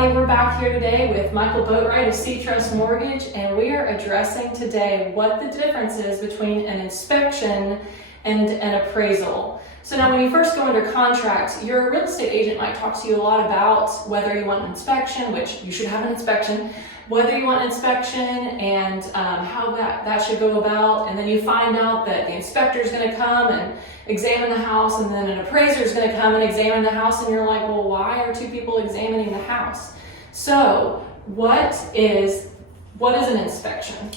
everybody, we're back here today with Michael Boatright of SeaTrust Mortgage, and we are addressing today what the difference is between an inspection and an appraisal. So now when you first go under contract, your real estate agent might talk to you a lot about whether you want an inspection, which you should have an inspection, whether you want an inspection and how that should go about, and then you find out that the inspector is going to come and examine the house, and then an appraiser is going to come and examine the house, and you're like, well, why are two people examining the house? So what is an inspection?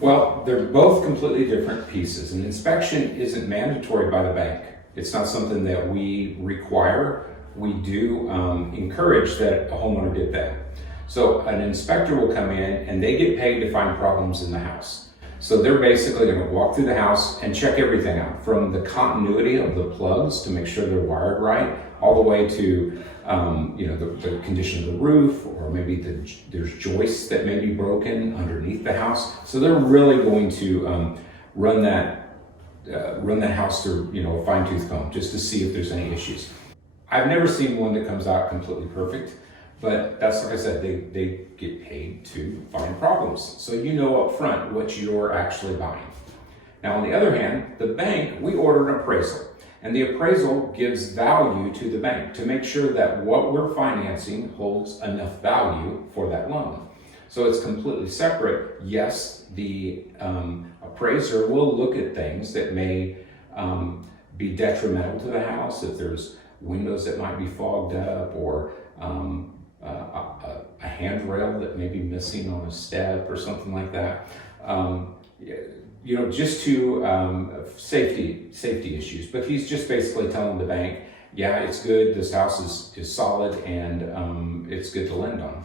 Well, they're both completely different pieces. An inspection isn't mandatory by the bank. It's not something that we require. We do encourage that a homeowner get that. So an inspector will come in and they get paid to find problems in the house. So they're basically going to walk through the house and check everything out, from the continuity of the plugs to make sure they're wired right, all the way to the condition of the roof, or maybe there's joists that may be broken underneath the house. So they're really going to run that house through a fine-tooth comb just to see if there's any issues. I've never seen one that comes out completely perfect. But that's, like I said, they get paid to find problems. So you know up front what you're actually buying. Now, on the other hand, the bank, we order an appraisal. And the appraisal gives value to the bank to make sure that what we're financing holds enough value for that loan. So it's completely separate. Yes, the appraiser will look at things that may be detrimental to the house, if there's windows that might be fogged up, or a handrail that may be missing on a step or something like that. Just to safety issues. But he's just basically telling the bank, yeah, it's good, this house is solid, and it's good to lend on.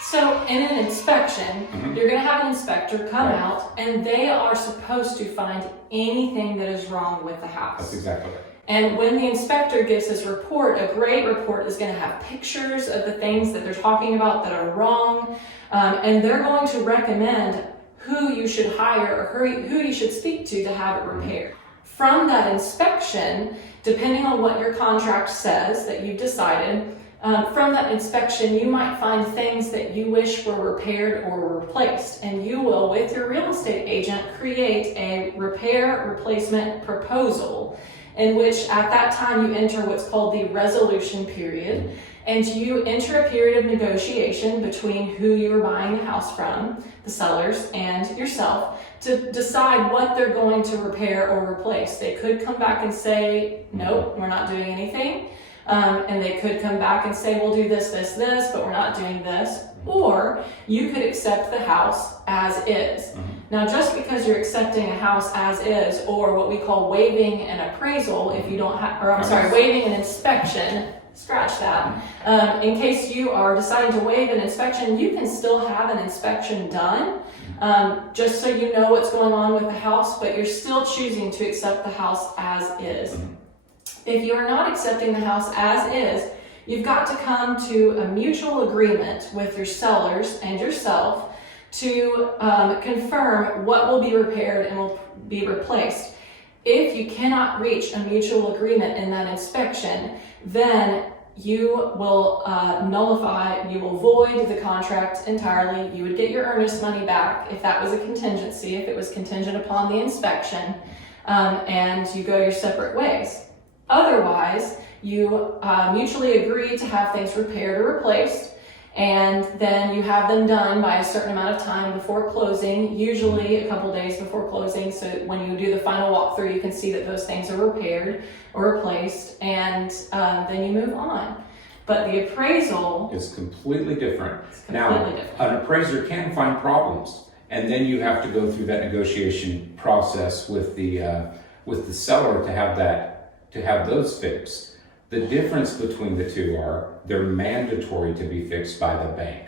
So in an inspection, you're going to have an inspector come Right. out, and they are supposed to find anything that is wrong with the house. That's exactly right. And when the inspector gives this report, a great report is going to have pictures of the things that they're talking about that are wrong, and they're going to recommend who you should hire or who you should speak to have it repaired. From that inspection, depending on what your contract says that you've decided, from that inspection, you might find things that you wish were repaired or replaced, and you will, with your real estate agent, create a repair replacement proposal, in which at that time you enter what's called the resolution period, and you enter a period of negotiation between who you're buying the house from, the sellers, and yourself, to decide what they're going to repair or replace. They could come back and say, nope, we're not doing anything. And they could come back and say, we'll do this, but we're not doing this. Or you could accept the house as is. Now, just because you're accepting a house as is, or what we call waiving an appraisal, if you don't have, waiving an inspection, scratch that. In case you are deciding to waive an inspection, you can still have an inspection done, just so you know what's going on with the house, but you're still choosing to accept the house as is. If you are not accepting the house as is, you've got to come to a mutual agreement with your sellers and yourself to confirm what will be repaired and will be replaced. If you cannot reach a mutual agreement in that inspection, then you will you will void the contract entirely. You would get your earnest money back if that was a contingency, if it was contingent upon the inspection, and you go your separate ways. Otherwise, you mutually agree to have things repaired or replaced, and then you have them done by a certain amount of time before closing, usually a couple days before closing, so when you do the final walkthrough, you can see that those things are repaired or replaced, and then you move on. But the appraisal is completely different. Different. An appraiser can find problems, and then you have to go through that negotiation process with the seller to have those fixed. The difference between the two are they're mandatory to be fixed by the bank.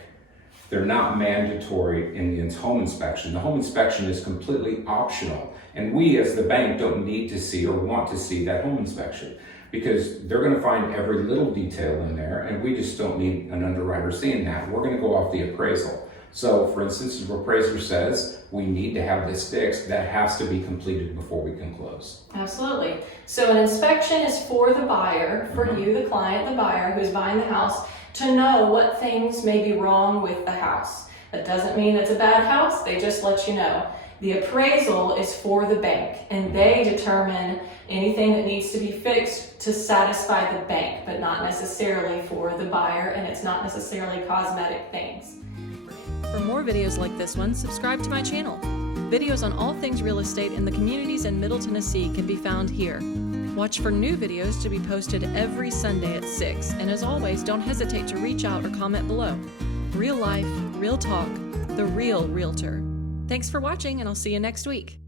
They're not mandatory in the home inspection. The home inspection is completely optional, and we as the bank don't need to see or want to see that home inspection, because they're going to find every little detail in there, and we just don't need an underwriter seeing that. We're going to go off the appraisal. So, for instance, if an appraiser says we need to have this fixed, that has to be completed before we can close. Absolutely. So an inspection is for the buyer, for you, the client, the buyer who's buying the house, to know what things may be wrong with the house. That doesn't mean it's a bad house, they just let you know. The appraisal is for the bank, and they determine anything that needs to be fixed to satisfy the bank, but not necessarily for the buyer, and it's not necessarily cosmetic things. For more videos like this one, subscribe to my channel. Videos on all things real estate in the communities in Middle Tennessee can be found here. Watch for new videos to be posted every Sunday at 6, and as always, don't hesitate to reach out or comment below. Real life, real talk, the real realtor. Thanks for watching, and I'll see you next week.